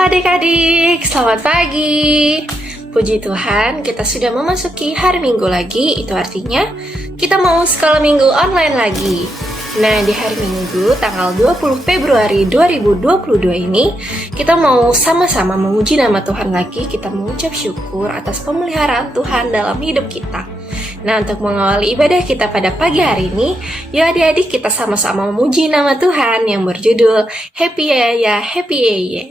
adik-adik, selamat pagi. Puji Tuhan, kita sudah memasuki hari Minggu lagi. Itu artinya kita mau sekolah minggu online lagi. Nah, di hari Minggu tanggal 20 Februari 2022 ini, kita mau sama-sama memuji nama Tuhan lagi. Kita mengucap syukur atas pemeliharaan Tuhan dalam hidup kita. Nah, untuk mengawali ibadah kita pada pagi hari ini, yuk adik-adik kita sama-sama memuji nama Tuhan yang berjudul Happy Ya, Happy Ya.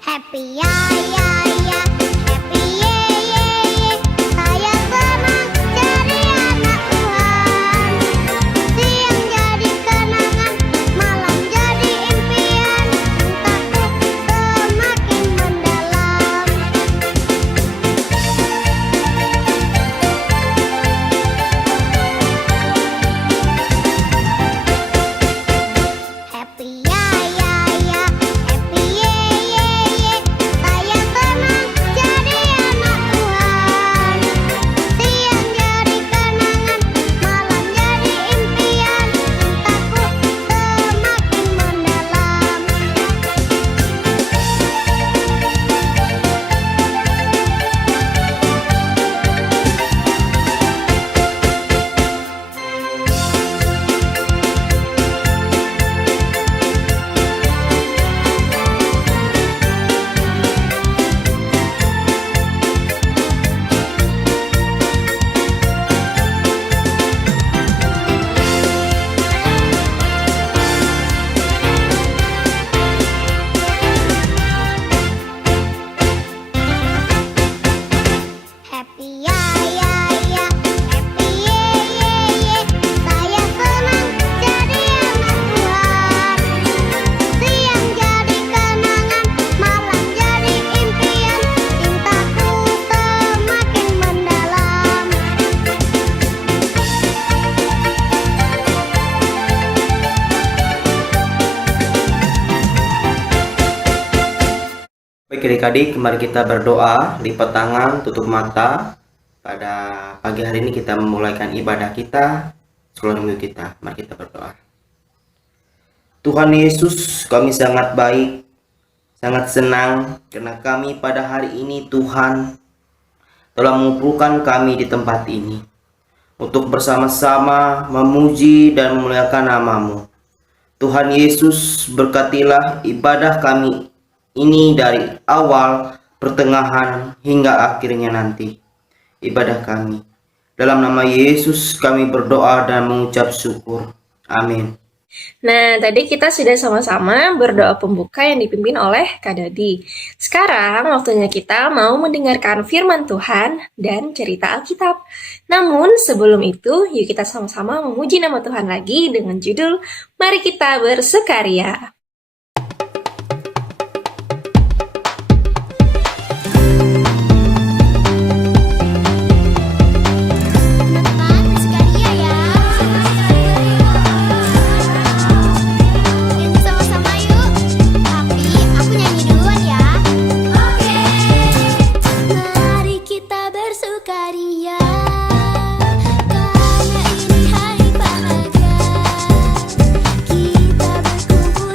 Happy ya ya ya, happy ye ye ye. Saya senang jadi anak Tuhan. Siang jadi kenangan, malam jadi impian. Cintaku semakin mendalam. Happy ya ya ya, happy ye ye ye. Saya senang jadi anak Tuhan. Siang jadi kenangan, malam jadi impian. Cintaku semakin mendalam. Happy ya ya ya, happy ye ye ye. Saya senang jadi anak Tuhan. Siang jadi kenangan, malam jadi impian. Cintaku semakin mendalam. Baik adik-adik, mari kita berdoa, lipat tangan, tutup mata. Pada pagi hari ini kita memulaikan ibadah kita, sekolah minggu kita. Mari kita berdoa. Tuhan Yesus, kami sangat baik, sangat senang karena kami pada hari ini Tuhan telah mengumpulkan kami di tempat ini untuk bersama-sama memuji dan memuliakan nama-Mu. Tuhan Yesus, berkatilah ibadah kami ini dari awal, pertengahan, hingga akhirnya nanti ibadah kami. Dalam nama Yesus kami berdoa dan mengucap syukur. Amin. Nah, tadi kita sudah sama-sama berdoa pembuka yang dipimpin oleh Kak Dodi. Sekarang waktunya kita mau mendengarkan firman Tuhan dan cerita Alkitab. Namun sebelum itu, yuk kita sama-sama memuji nama Tuhan lagi dengan judul Mari Kita Bersukaria. Teman-teman bersukaria ya. Nyanyi sama-sama yuk. Tapi aku nyanyi duluan ya. Oke. Mari kita bersukaria. Karena ini hari bahagia. Kita berkumpul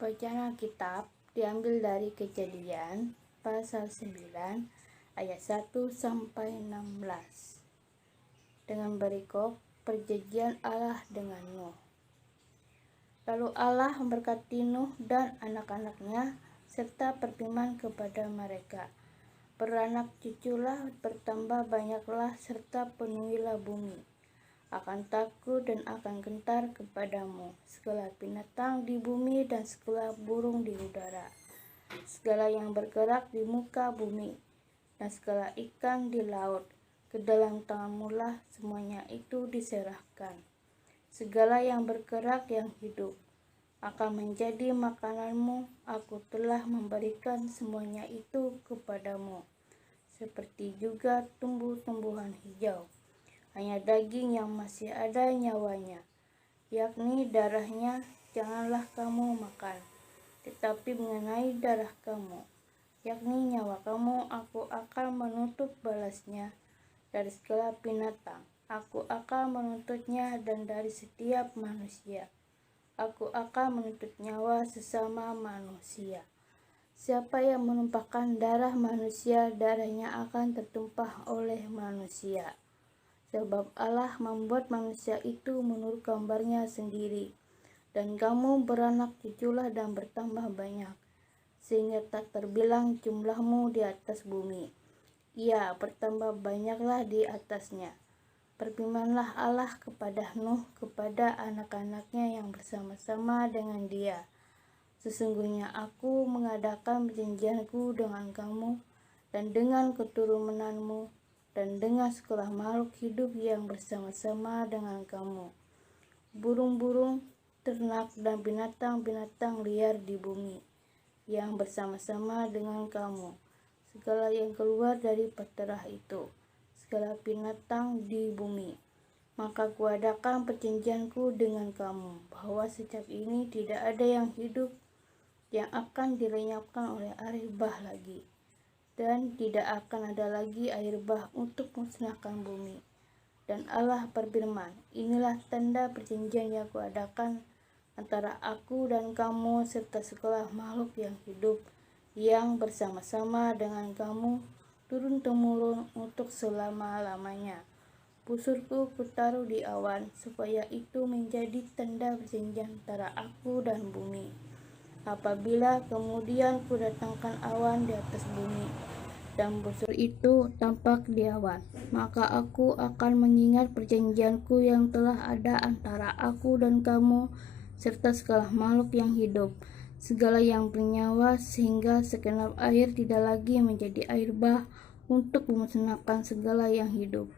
Bacaan Alkitab diambil dari Kejadian pasal 9 ayat 1 sampai 16 dengan berikop perjanjian Allah dengan Nuh. Lalu Allah memberkati Nuh dan anak-anaknya serta berfirman kepada mereka, beranak cuculah, bertambah banyaklah, serta penuhilah bumi. Akan takut dan akan gentar kepadamu segala binatang di bumi dan segala burung di udara, segala yang bergerak di muka bumi, dan segala ikan di laut. Ke dalam tanganmulah semuanya itu diserahkan. Segala yang bergerak yang hidup akan menjadi makananmu. Aku telah memberikan semuanya itu kepadamu, seperti juga tumbuh-tumbuhan hijau. Hanya daging yang masih ada nyawanya, yakni darahnya, janganlah kamu makan. Tetapi mengenai darah kamu, yakni nyawa kamu, aku akan menuntut balasnya dari segala binatang. Aku akan menuntutnya, dan dari setiap manusia aku akan menuntut nyawa sesama manusia. Siapa yang menumpahkan darah manusia, darahnya akan tertumpah oleh manusia. Sebab Allah membuat manusia itu menurut gambarnya sendiri. Dan kamu beranak cuculah dan bertambah banyak, sehingga tak terbilang jumlahmu di atas bumi. Ya, bertambah banyaklah di atasnya. Berfirmanlah Allah kepada Nuh, kepada anak-anaknya yang bersama-sama dengan dia. Sesungguhnya aku mengadakan perjanjianku dengan kamu dan dengan keturunanmu dan dengan segala makhluk hidup yang bersama-sama dengan kamu, burung-burung, ternak, dan binatang-binatang liar di bumi yang bersama-sama dengan kamu, segala yang keluar dari peterah itu, segala binatang di bumi. Maka kuadakan perjanjianku dengan kamu, bahwa sejak ini tidak ada yang hidup yang akan dilenyapkan oleh air bah lagi, dan tidak akan ada lagi air bah untuk musnahkan bumi. Dan Allah berfirman, inilah tanda perjanjian yang kuadakan antara aku dan kamu serta segala makhluk yang hidup yang bersama-sama dengan kamu turun-temurun untuk selama-lamanya. Busurku kutaruh di awan, supaya itu menjadi tanda perjanjian antara aku dan bumi. Apabila kemudian kudatangkan awan di atas bumi, dan busur itu tampak di awan, maka aku akan mengingat perjanjianku yang telah ada antara aku dan kamu, serta segala makhluk yang hidup, segala yang bernyawa, sehingga segenap air tidak lagi menjadi air bah untuk memusnahkan segala yang hidup.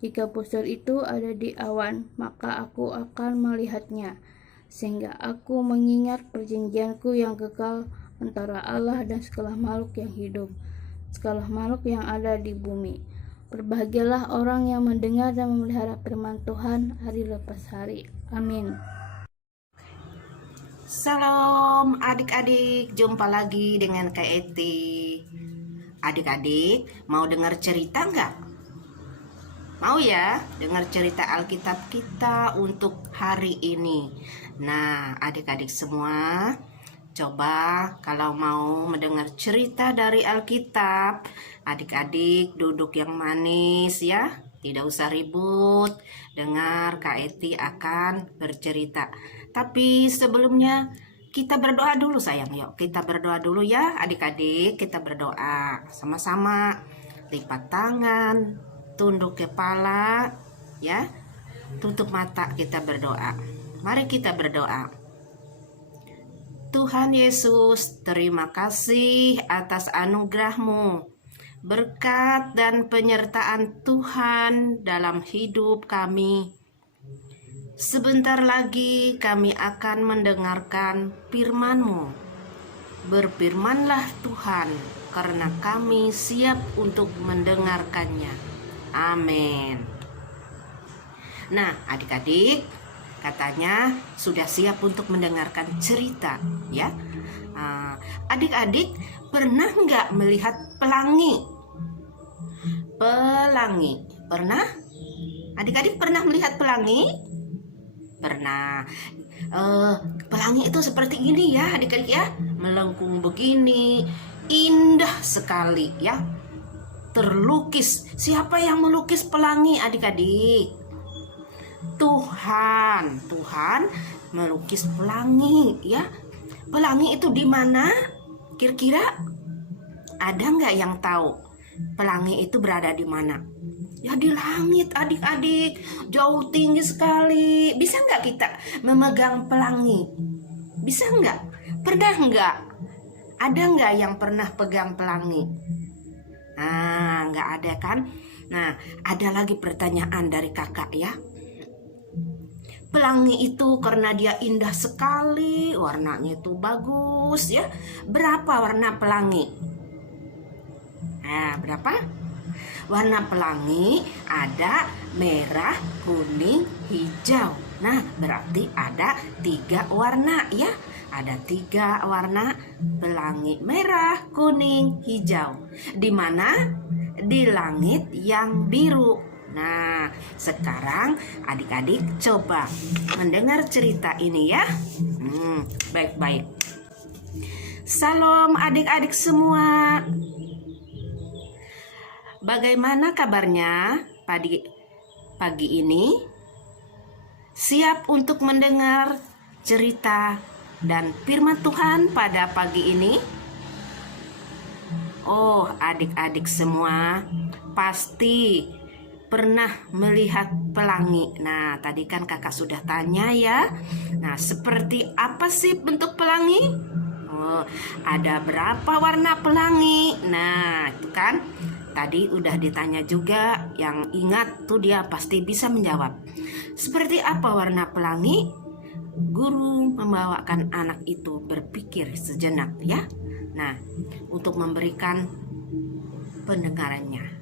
Jika busur itu ada di awan, maka aku akan melihatnya, sehingga aku mengingat perjanjianku yang kekal antara Allah dan segala makhluk yang hidup, segala makhluk yang ada di bumi. Berbahagialah orang yang mendengar dan memelihara firman Tuhan hari lepas hari. Amin. Salam adik-adik, jumpa lagi dengan Kak Eti. Adik-adik mau dengar cerita nggak? Mau ya dengar cerita Alkitab kita untuk hari ini? Nah, adik-adik semua, coba kalau mau mendengar cerita dari Alkitab, adik-adik duduk yang manis ya, tidak usah ribut. Dengar Kak Eti akan bercerita. Tapi sebelumnya kita berdoa dulu sayang, yuk kita berdoa dulu ya adik-adik. Kita berdoa sama-sama, lipat tangan, tunduk kepala ya, tutup mata, kita berdoa. Mari kita berdoa. Tuhan Yesus, terima kasih atas anugerah-Mu, berkat dan penyertaan Tuhan dalam hidup kami. Sebentar lagi kami akan mendengarkan firman-Mu. Berfirmanlah Tuhan, karena kami siap untuk mendengarkannya. Amin. Nah, adik-adik, katanya sudah siap untuk mendengarkan cerita, ya. Adik-adik pernah nggak melihat pelangi? Pelangi, pernah? Adik-adik pernah melihat pelangi? Pernah. Pelangi itu seperti ini ya adik-adik ya, melengkung begini, indah sekali ya, terlukis. Siapa yang melukis pelangi adik-adik? Tuhan melukis pelangi ya. Pelangi itu di mana? Kira-kira ada nggak yang tahu pelangi itu berada di mana? Ya di langit adik-adik, jauh tinggi sekali. Bisa nggak kita memegang pelangi? Bisa nggak? Pernah nggak? Ada nggak yang pernah pegang pelangi? Nah, nggak ada kan? Nah, ada lagi pertanyaan dari kakak ya. Pelangi itu karena dia indah sekali, warnanya itu bagus ya. Berapa warna pelangi? Nah, berapa? Warna pelangi ada merah, kuning, hijau. Nah, berarti ada 3 warna ya. Ada 3 warna pelangi, merah, kuning, hijau. Di mana? Di langit yang biru. Nah, sekarang adik-adik coba mendengar cerita ini ya. Baik-baik. Salam adik-adik semua. Bagaimana kabarnya pagi ini? Siap untuk mendengar cerita dan firman Tuhan pada pagi ini? Oh, adik-adik semua pasti pernah melihat pelangi. Nah, tadi kan kakak sudah tanya ya. Nah, seperti apa sih bentuk pelangi? Oh, ada berapa warna pelangi? Nah, itu kan tadi udah ditanya juga. Yang ingat tuh dia pasti bisa menjawab. Seperti apa warna pelangi? Guru membawakan anak itu berpikir sejenak ya. Nah, untuk memberikan pendengarannya.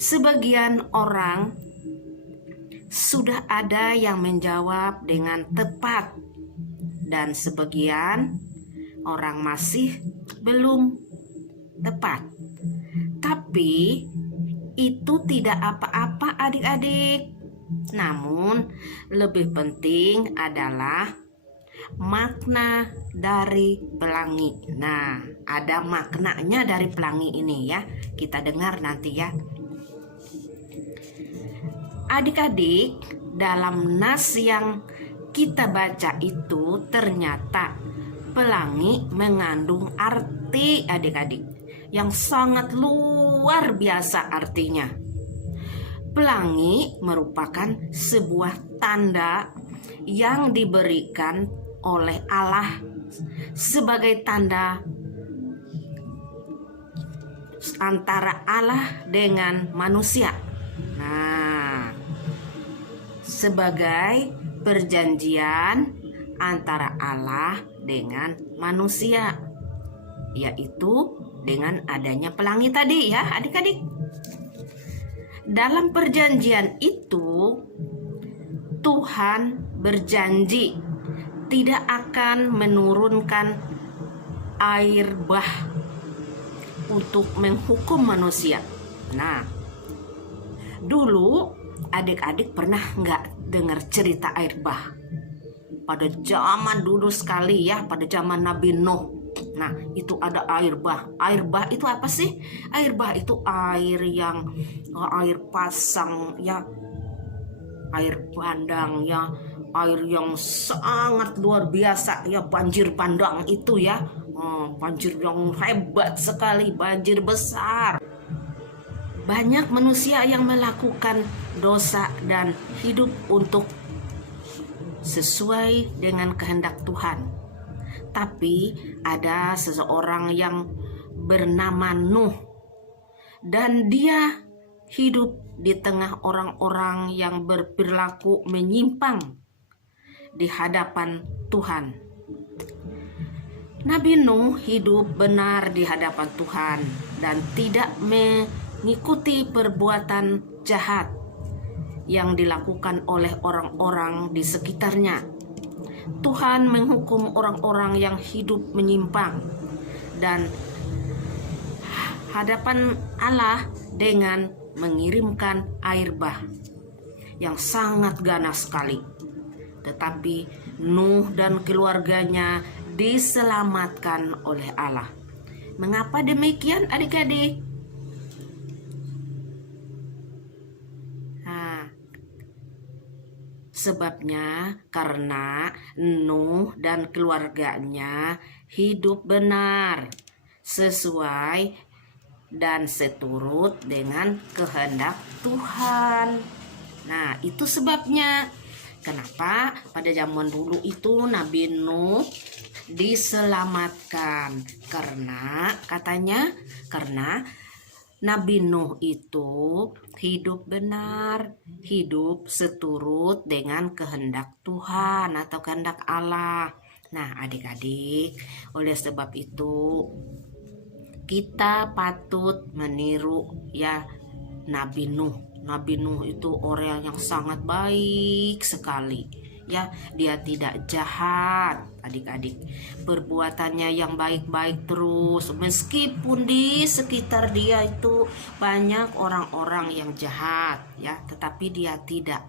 Sebagian orang sudah ada yang menjawab dengan tepat dan sebagian orang masih belum tepat. Tapi itu tidak apa-apa adik-adik. Namun lebih penting adalah makna dari pelangi. Nah, ada maknanya dari pelangi ini ya. Kita dengar nanti ya. Adik-adik, dalam nas yang kita baca itu ternyata pelangi mengandung arti adik-adik yang sangat luar biasa artinya. Pelangi merupakan sebuah tanda yang diberikan oleh Allah sebagai tanda antara Allah dengan manusia. Nah, sebagai perjanjian antara Allah dengan manusia, yaitu dengan adanya pelangi tadi ya adik-adik. Dalam perjanjian itu Tuhan berjanji tidak akan menurunkan air bah untuk menghukum manusia. Nah, dulu adik-adik pernah nggak dengar cerita air bah? Pada zaman dulu sekali ya, pada zaman Nabi Nuh. Nah, itu ada air bah. Air bah itu apa sih? Air bah itu air yang air pasang ya, air bandang ya, air yang sangat luar biasa ya, banjir bandang itu ya. Banjir yang hebat sekali, banjir besar. Banyak manusia yang melakukan dosa dan hidup untuk sesuai dengan kehendak Tuhan. Tapi ada seseorang yang bernama Nuh, dan dia hidup di tengah orang-orang yang berperilaku menyimpang di hadapan Tuhan. Nabi Nuh hidup benar di hadapan Tuhan dan tidak mengikuti perbuatan jahat yang dilakukan oleh orang-orang di sekitarnya. Tuhan menghukum orang-orang yang hidup menyimpang dan hadapan Allah dengan mengirimkan air bah yang sangat ganas sekali. tetapi Nuh dan keluarganya diselamatkan oleh Allah. Mengapa demikian adik-adik? Sebabnya karena Nuh dan keluarganya hidup benar, sesuai dan seturut dengan kehendak Tuhan. Nah, itu sebabnya kenapa pada zaman dulu itu Nabi Nuh diselamatkan. Karena Nabi Nuh itu hidup benar, hidup seturut dengan kehendak Tuhan atau kehendak Allah. Nah, adik-adik, oleh sebab itu kita patut meniru ya Nabi Nuh. Nabi Nuh itu orang yang sangat baik sekali. Ya, dia tidak jahat, adik-adik. Perbuatannya yang baik-baik terus, meskipun di sekitar dia itu banyak orang-orang yang jahat, ya, tetapi dia tidak.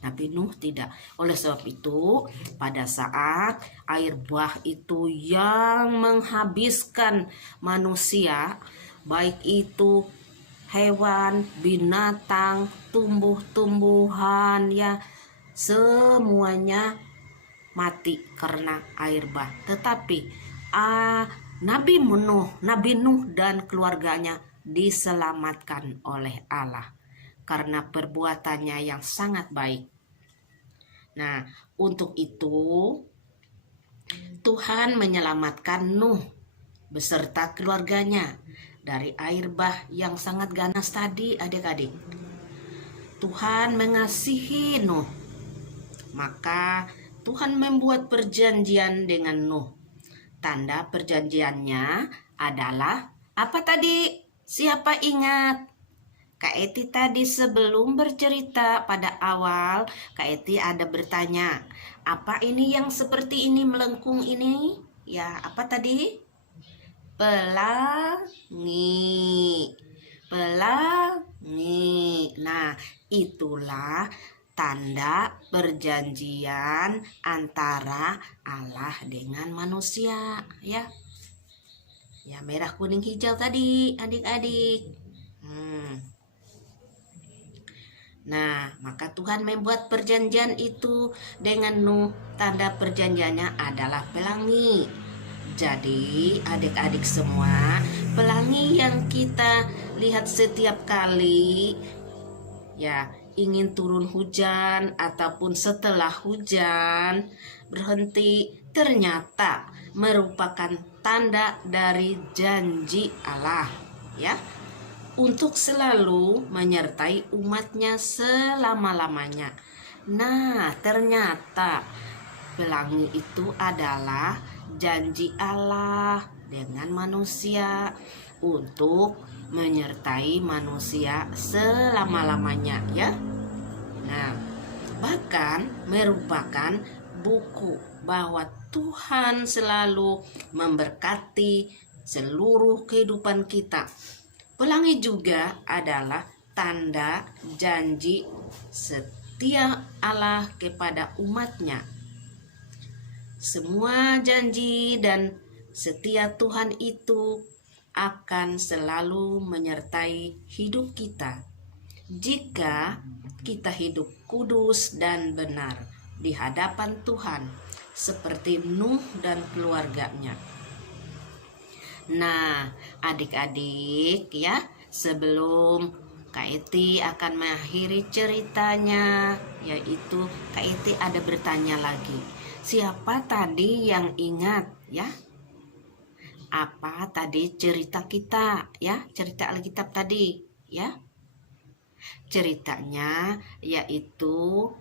Nabi Nuh tidak. Oleh sebab itu, pada saat air bah itu yang menghabiskan manusia, baik itu hewan, binatang, tumbuh-tumbuhan, ya, semuanya mati karena air bah. Tetapi Nabi Nuh dan keluarganya diselamatkan oleh Allah karena perbuatannya yang sangat baik. Nah, untuk itu Tuhan menyelamatkan Nuh beserta keluarganya dari air bah yang sangat ganas tadi, adik-adik. Tuhan mengasihi Nuh. Maka Tuhan membuat perjanjian dengan Nuh. Tanda perjanjiannya adalah apa tadi? Siapa ingat? Kak Eti tadi sebelum bercerita pada awal, Kak Eti ada bertanya, apa ini yang seperti ini melengkung ini? Ya, apa tadi? Pelangi. Pelangi. Nah, itulah tanda perjanjian antara Allah dengan manusia, ya. Ya, merah, kuning, hijau tadi, adik-adik. Nah, maka Tuhan membuat perjanjian itu dengan Nuh. Tanda perjanjiannya adalah pelangi. Jadi, adik-adik semua, pelangi yang kita lihat setiap kali, ya, ingin turun hujan ataupun setelah hujan berhenti, ternyata merupakan tanda dari janji Allah, ya, untuk selalu menyertai umatnya selama-lamanya. Nah, ternyata pelangi itu adalah janji Allah dengan manusia untuk menyertai manusia selama-lamanya, ya. Nah, bahkan merupakan buku bahwa Tuhan selalu memberkati seluruh kehidupan kita. Pelangi juga adalah tanda janji setia Allah kepada umatnya. Semua janji dan setia Tuhan itu akan selalu menyertai hidup kita jika kita hidup kudus dan benar di hadapan Tuhan seperti Nuh dan keluarganya. Nah, adik-adik, ya, sebelum Kak Eti akan mengakhiri ceritanya, yaitu Kak Eti ada bertanya lagi. Siapa tadi yang ingat, ya? Apa tadi cerita kita, ya? Cerita Alkitab tadi, ya? Ceritanya yaitu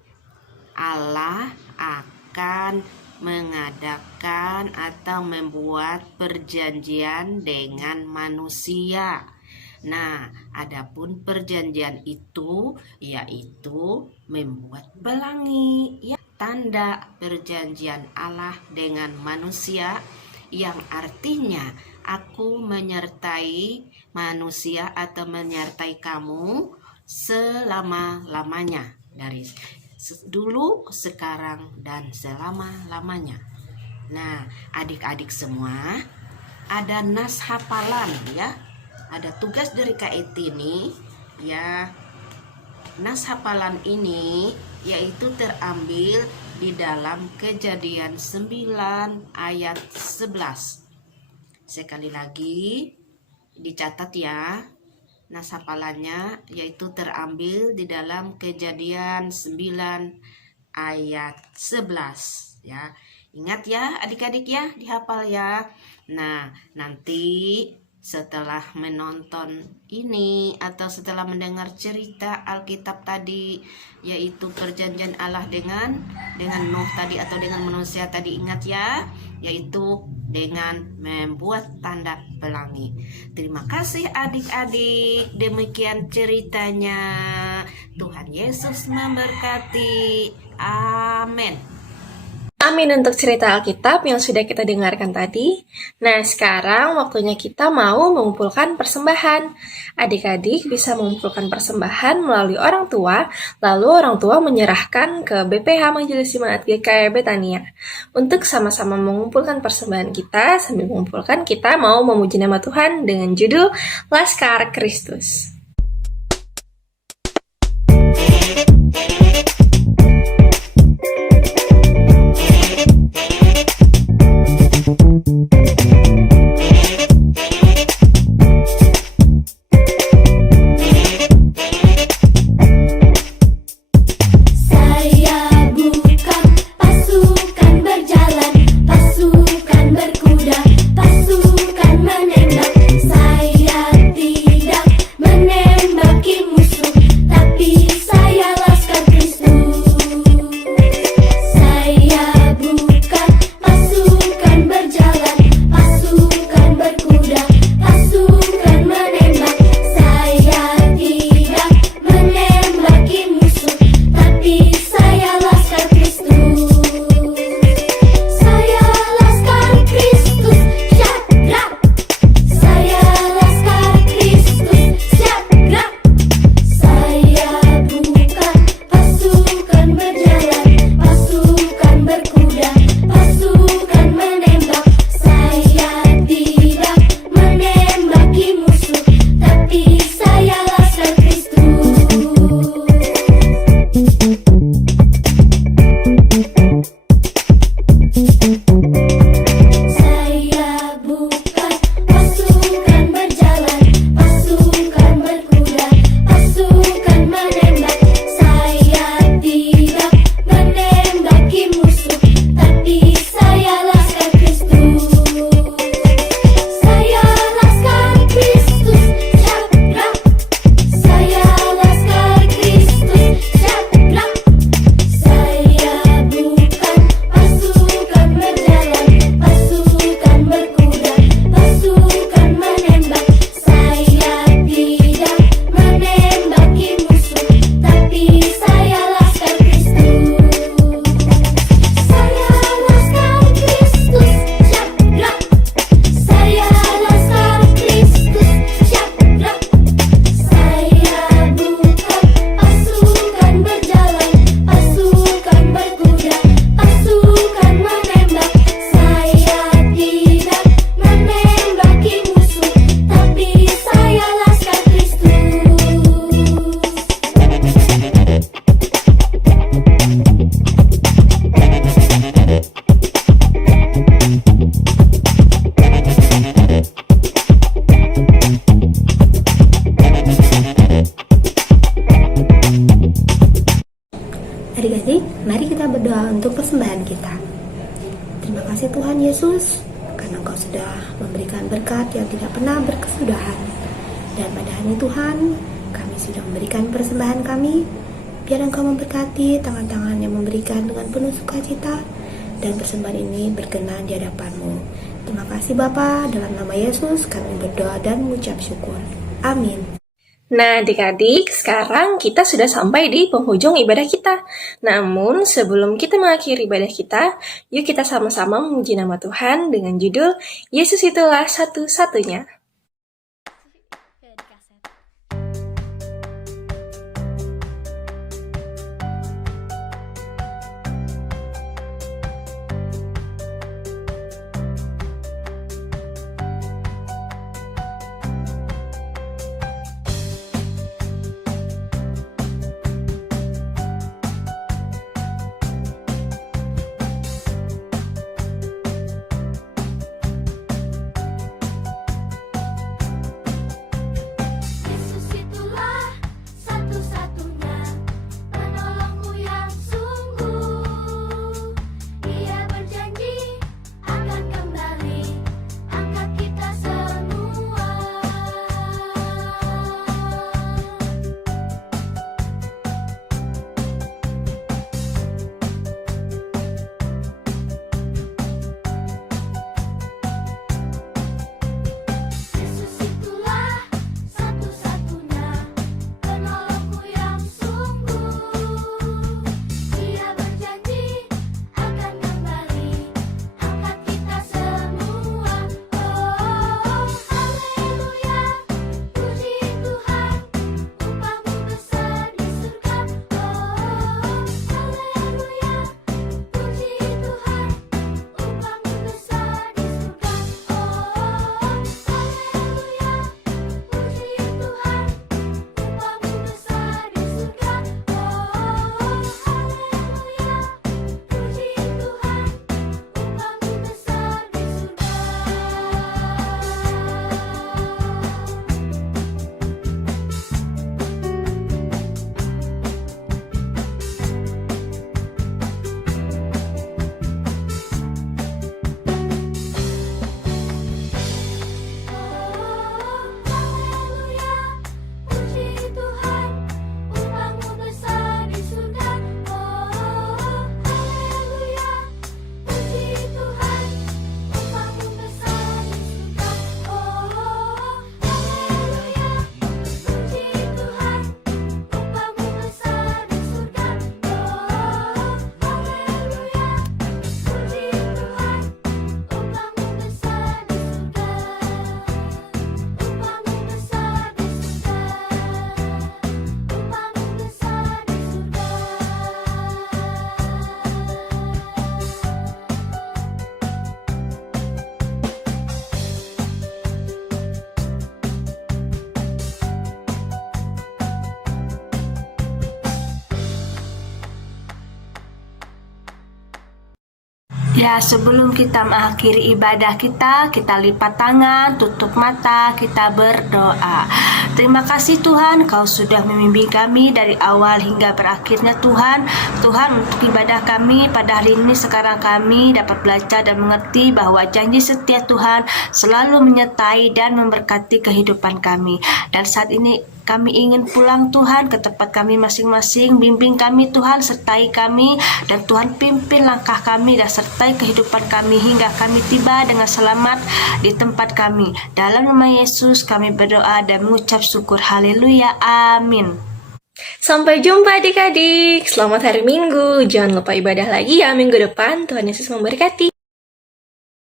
Allah akan mengadakan atau membuat perjanjian dengan manusia. Nah, adapun perjanjian itu yaitu membuat pelangi, ya, tanda perjanjian Allah dengan manusia, yang artinya aku menyertai manusia atau menyertai kamu selama-lamanya. Dari dulu, sekarang, dan selama-lamanya. Nah, adik-adik semua, ada nas hafalan ya. Ada tugas dari Kak Eti nih ya. Nas hafalan ini yaitu terambil di dalam Kejadian 9 ayat 11. Sekali lagi dicatat ya. Nas hafalannya yaitu terambil di dalam Kejadian 9 ayat 11 ya. Ingat ya adik-adik ya, dihafal ya. Nah, nanti setelah menonton ini atau setelah mendengar cerita Alkitab tadi, yaitu perjanjian Allah dengan Nuh tadi atau dengan manusia tadi, ingat ya, yaitu dengan membuat tanda pelangi. Terima kasih adik-adik, demikian ceritanya. Tuhan Yesus memberkati. Amin. Amin untuk cerita Alkitab yang sudah kita dengarkan tadi. Nah, sekarang waktunya kita mau mengumpulkan persembahan. Adik-adik bisa mengumpulkan persembahan melalui orang tua, lalu orang tua menyerahkan ke BPH Majelis Jemaat GKI Betania. Untuk sama-sama mengumpulkan persembahan kita, sambil mengumpulkan kita mau memuji nama Tuhan dengan judul Laskar Kristus. Saya bukan pasukan berjalan, pasukan berkuda, pasukan menembak. Saya tidak menembaki musuh, tapi saya laskar Kristus. Saya bukan pasukan berjalan, pasukan berkuda, pasukan menembak. Saya tidak menembaki musuh, tapi saya laskar Kristus. Saya laskar Kristus, siap gerak. Saya laskar Kristus, siap gerak. Saya bukan pasukan berjalan, pasukan berkuda, pasukan menembak. Saya tidak menembaki musuh, tapi saya laskar Kristus. Saya bukan pasukan berjalan, pasukan berkuda, pasukan menembak. Saya tidak menembaki musuh, tapi saya laskar Kristus. Saya laskar Kristus, siap gerak. Saya laskar Kristus, siap gerak. Saya bukan pasukan berjalan, pasukan berkuda, pasukan menembak. Saya tidak menembaki musuh, tapi saya laskar Kristus. Saya laskar Kristus, siap gerak. Saya laskar Kristus, siap gerak. Saya bukan pasukan berjalan, pasukan berkuda, pasukan menembak. Saya tidak menembaki musuh, tapi saya laskar Kristus. Adik-adik, mari kita berdoa untuk persembahan kita. Terima kasih Tuhan Yesus, karena Engkau sudah memberikan berkat yang tidak pernah berkesudahan. Dan pada hari ini Tuhan, kami sudah memberikan persembahan kami. Biar Engkau memberkati tangan-tangan yang memberikan dengan penuh sukacita, dan persembahan ini berkenan di hadapan-Mu. Terima kasih Bapa, dalam nama Yesus kami berdoa dan mengucap syukur. Amin. Nah, adik-adik, sekarang kita sudah sampai di penghujung ibadah kita. Namun, sebelum kita mengakhiri ibadah kita, yuk kita sama-sama memuji nama Tuhan dengan judul Yesus itulah satu-satunya. Ya, sebelum kita mengakhiri ibadah kita lipat tangan, tutup mata, kita berdoa. Terima kasih Tuhan, Kau sudah membimbing kami dari awal hingga berakhirnya Tuhan. Tuhan, untuk ibadah kami pada hari ini sekarang kami dapat belajar dan mengerti bahwa janji setia Tuhan selalu menyertai dan memberkati kehidupan kami. Dan saat ini kami ingin pulang Tuhan ke tempat kami masing-masing. Bimbing kami Tuhan, sertai kami, dan Tuhan pimpin langkah kami dan sertai kehidupan kami hingga kami tiba dengan selamat di tempat kami. Dalam nama Yesus kami berdoa dan mengucap syukur. Haleluya, amin. Sampai jumpa adik-adik. Selamat hari Minggu. Jangan lupa ibadah lagi ya minggu depan. Tuhan Yesus memberkati.